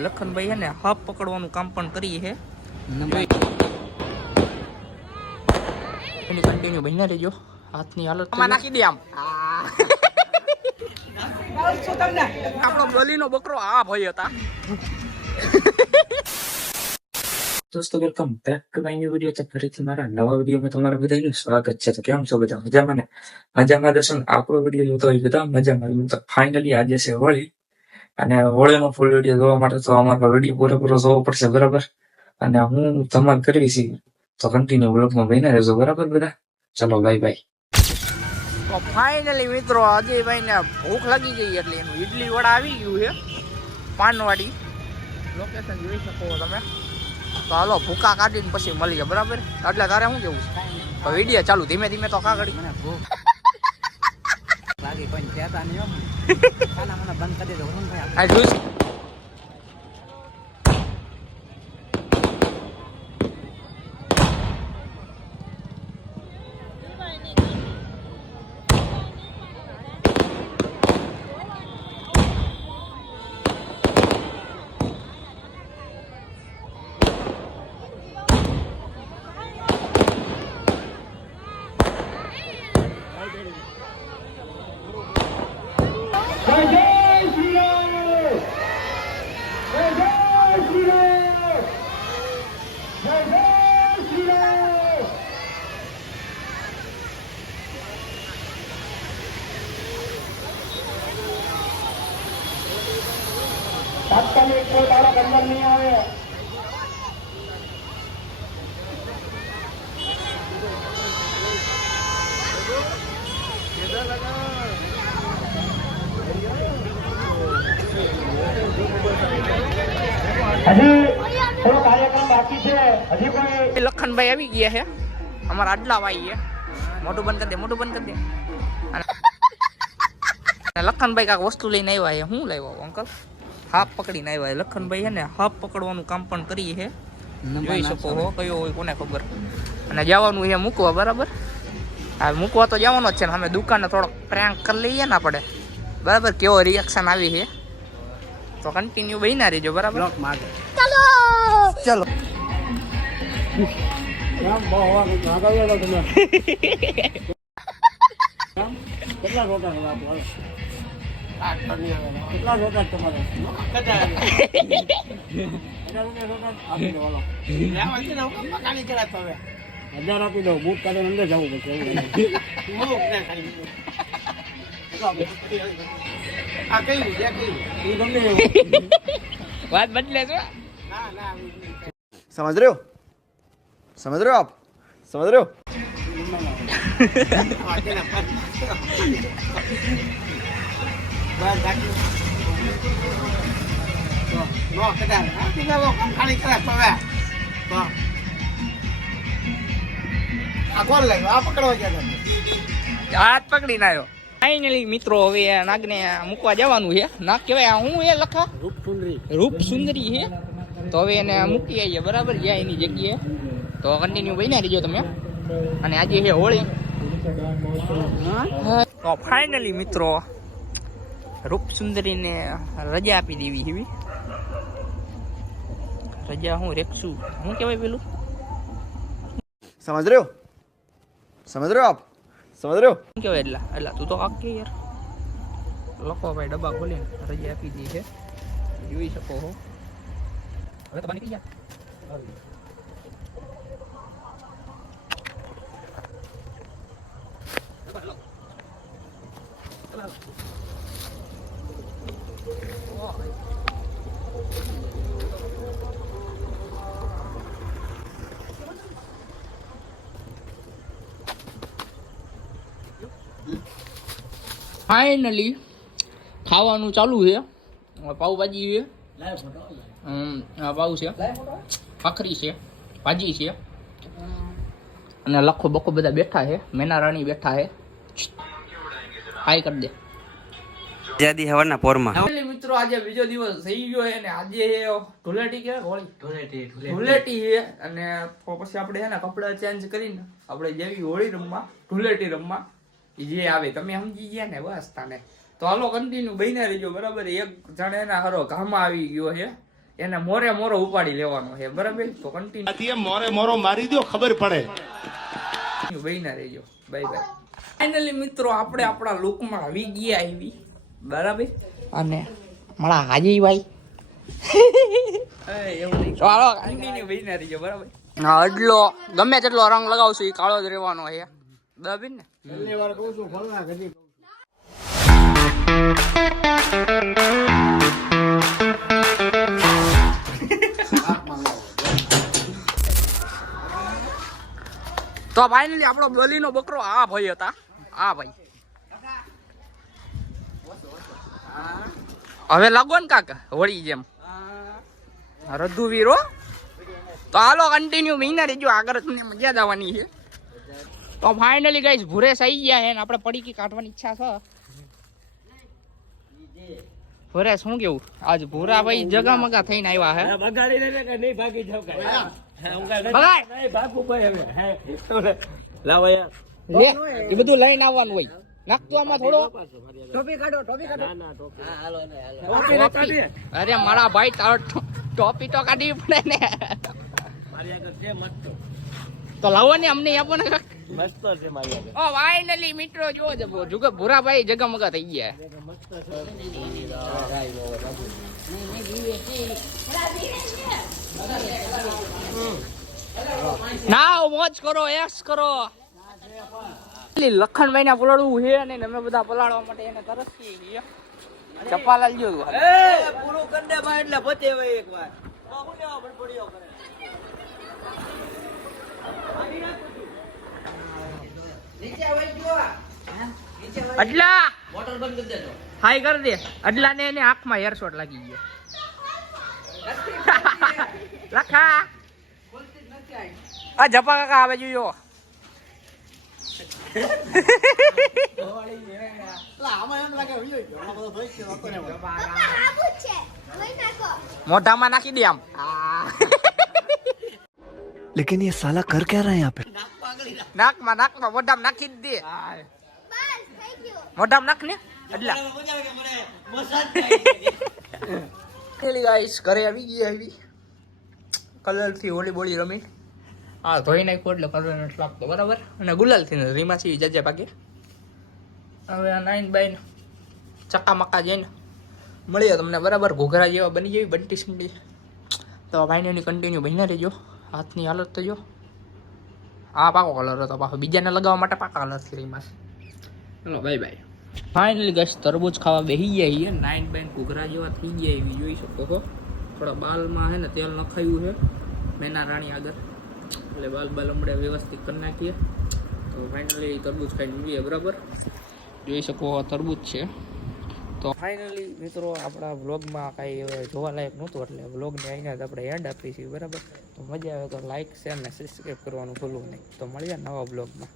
લખનભાઈ ને હપ પકડવાનું કામ પણ કરી છે. એની કન્ટિન્યુ બહીને રહેજો. હાથની હાલત નાખી દે આમ. આપણો ગલીનો બકરો આ ભાઈ હતા. દોસ્તો welcome back to my new video તો ફરીથી મારા નવા વિડિયોમાં તમારા બધાનું સ્વાગત છે. તો કેમ છો બધા? મજામાં ને? મજામાં દર્શન? આપણો વીડિયો જોતો હોય બધા મજામાં. તો ફાઇનલી આજે છે હોળી અને હોળીનો ફૂલ વીડિયો જોવા માટે તો અમારો વીડિયો પૂરેપૂરો જોવો પડશે, બરાબર? અને હું ધમાલ કરવી છે, તો કન્ટિન્યુ બ્લોગમાં બહીને રહેજો, બરાબર બધા? ચલો બાય બાય તો ફાઇનલી મિત્રો અજયભાઈ ને ભૂખ લાગી ગઈ એટલે એનું ઈડલી વડા આવી ગયું છે, પાનવાડી. લોકેશન જોઈ શકો તમે. તો હાલો, ભૂકા કાઢીને પછી મળીએ, બરાબર? એટલે તારે શું કેવું છે? વીડિયો ચાલુ, ધીમે ધીમે તો કા મને ભૂખ લાગી કોઈ કહેતા નહીં ખાના મને બંધ કરી દેજો હું ભાઈ આ જોઈશ લખનભાઈ આવી ગયા છે અમારા આટલા ભાઈ ગયા મોટું બંધ કરી દે મોટું બંધ કરી દે. લખનભાઈ કાંક વસ્તુ લઈને આવ્યા છે શું લાવ્યો અંકલ? હાફ પકડીને આવ્યા. લખનભાઈ છે ને હાફ પકડવાનું કામ પણ કરી છે. જોઈ શકો હો કયો હોય કોને ખબર. અને જવાનું છે મૂકવા બરાબર? હા મૂકવા તો જવાનો જ છે ને અમે દુકાને થોડોક પ્રેન્ક કરી લઈએ ને આપણે. બરાબર? કેવો રિએક્શન આવી છે? તો કન્ટિન્યુ બહીના રહેજો બરાબર? ચલો! ચલો. કેટલા રોટા કરવા આપી દઉં રોટા તમારે અંદર જવું આપી દો હાલો હજાર આપી? દો બુક સમજ રહ્યો? પડશે એવું ઈ Lo cái đàn, આ પકડવા ગયા હાથ પકડી ફાઇનલી મિત્રો હવે નાગને મૂકવા જવાનું છે. નાગ કહેવાય હું એ લખા? રૂપ સુંદરી રૂપ સુંદરી છે તો હવે એને મૂકી આવીએ બરાબર જ્યાં એની જગ્યાએ. તો કન્ટિન્યુ બન્યા રહીજો તમે. અને આજે છે હોળી. તો ફાઇનલી મિત્રો રૂપસુંદરીને રજા આપી દેવી એવી રજા હું રેખશું શું કહેવાય પેલું? સમજ રહ્યો? સમજ રહ્યો આપ? સમજ રહ્યો? શું કેવાય એટલા? એટલા તું તો આખી યાર. લખો ભાઈ ડબ્બા ખોલીને રજા આપી દે છે જોઈ શકો હો. હવે તમારી કઈ ગયા. ફાઇનલી ખાવાનું ચાલુ છે. પાઉભાજી છે. હમ, આ છે. ભાખરી છે ભાજી છે. અને લખો બખો બધા બેઠા છે. મેના રાણી બેઠા છે. હાઈ કરી દે. આઝાદી હવાના પોરમાં. મિત્રો આજે બીજો દિવસ થઈ ગયો છે અને આજે ધૂલેટી કે હોળી? ધૂળેટી છે. અને પછી આપણે એના ને કપડા ચેન્જ કરીને આપણે જેવી હોળી રમવા ધૂલેટી રમવા જે આવે તમે સમજી ગયા ને બસ તાને તો હાલો કન્ટિન્યુ બહીને રહેજો બરાબર? એક જણ એના હરો ઘામાં આવી ગયો છે. એને મોરે મોરો ઉપાડી લેવાનો છે બરાબર? તો કન્ટિન્યુ આથી મોરે મોરો મારી દો ખબર પડે. બહીને રહેજો. બાય બાય ફાઇનલી મિત્રો આપણે આપણા લુકમાં આવી ગયા આવી બરાબર? અને મારા હાજી ભાઈ. અડલો ગમે તેટલો રંગ લગાવશું એ કાળો જ રહેવાનો છે. બરાબર ને? તો ફાઇનલી આપણો ગલીનો બકરો આ ભાઈ હતા. આ ભાઈ. હવે લાગો ને કાકા વળી જેમ. રઘુવીરો તો હાલો કન્ટિન્યુ મહિના રેજો આગળ તમને મજા આવવાની છે. તો ફાઇનલી ગઈ ભુરેશ આવી ગયા છે ને આપણે પડીકી કાઢવાની ઈચ્છા છે. ભૂરે શું કેવું? આજ ભૂરા ભાઈ જગા મગા થઈને આવ્યા હે ભગાય લે એ બધું લઈને આવવાનું હોય. નાખતું આમાં થોડો. ટોપી કાઢો. ટોપી કાઢો ટોપી. અરે મારા ભાઈ તારો ટોપી તો કાઢવી પડે ને. તો લાવો ને અમને આપો ને ઓ ફાઇનલી મિત્રો જો જબો જુગ ભૂરાભાઈ જગમગા થઈ ગયા. ના મોજ કરો એસ કરો. લખનભાઈ ના પલાળવું છે ને અમે બધા પલાળવા માટે એને તરસીએ છીએ. ચપ્પા લાલજો પૂરું કરી દે ભાઈ એટલે પતે ભાઈ એકવાર અડલા! હાય કર દે. અડલા ને એને આંખમાં હેરશોટ લાગી ગયો. લખા. આ જપા કાકા આવે જોયો મોઢામાં નાખી દે આમ लेकिन ये साला कर क्या रहा है यहाँ पे નાકમાં નાકમાં મોઢામાં નાખી જ દે મોઢામાં નાખ ને અડલા પેલી ગાઈસ ઘરે આવી ગઈ આવી કલર થી હોળી બોળી રમી હા ધોઈ નાખ્યો એટલે કલર નથી લાગતો બરાબર? અને ગુલાલ થઈને રીમા થી જજે ભાગે? હવે આ નાઈન બાઈન. ચક્કા મક્કા જઈને મળીએ તમને બરાબર ઘોઘરા જેવા બની જેવી બંટી સંડી. તો ભાઈને કન્ટિન્યુ બની રહેજો. હાથની હાલત તો જો. આ પાકો કલર હતો પાછો. બીજાને લગાવવા માટે પાકા કલરથી રીમા ચલો બાય બાય ફાઇનલી ગશ તરબૂચ ખાવા બેસી ગયા છીએ. નાઇન બાઈન ઘૂઘરા જેવા થઈ ગયા એવી જોઈ શકો છો. થોડા બાલમાં હે ને તેલ નખાયું છે. મેના રાણી આગળ. એટલે બાલ બાલ હમણાં વ્યવસ્થિત કરી નાખીએ. તો ફાઇનલી તરબૂચ ખાઈને મળીએ બરાબર? જોઈ શકો તરબૂચ છે. તો ફાઇનલી મિત્રો આપણા વ્લોગમાં કાંઈ જોવાલાયક નહોતું, એટલે વ્લોગને અહીંયા જ આપણે એન્ડ આપીએ છીએ બરાબર? તો મજા આવે તો લાઇક શેર ને સબસ્ક્રાઈબ કરવાનું ભૂલવું નહીં. તો મળીએ નવા વ્લોગમાં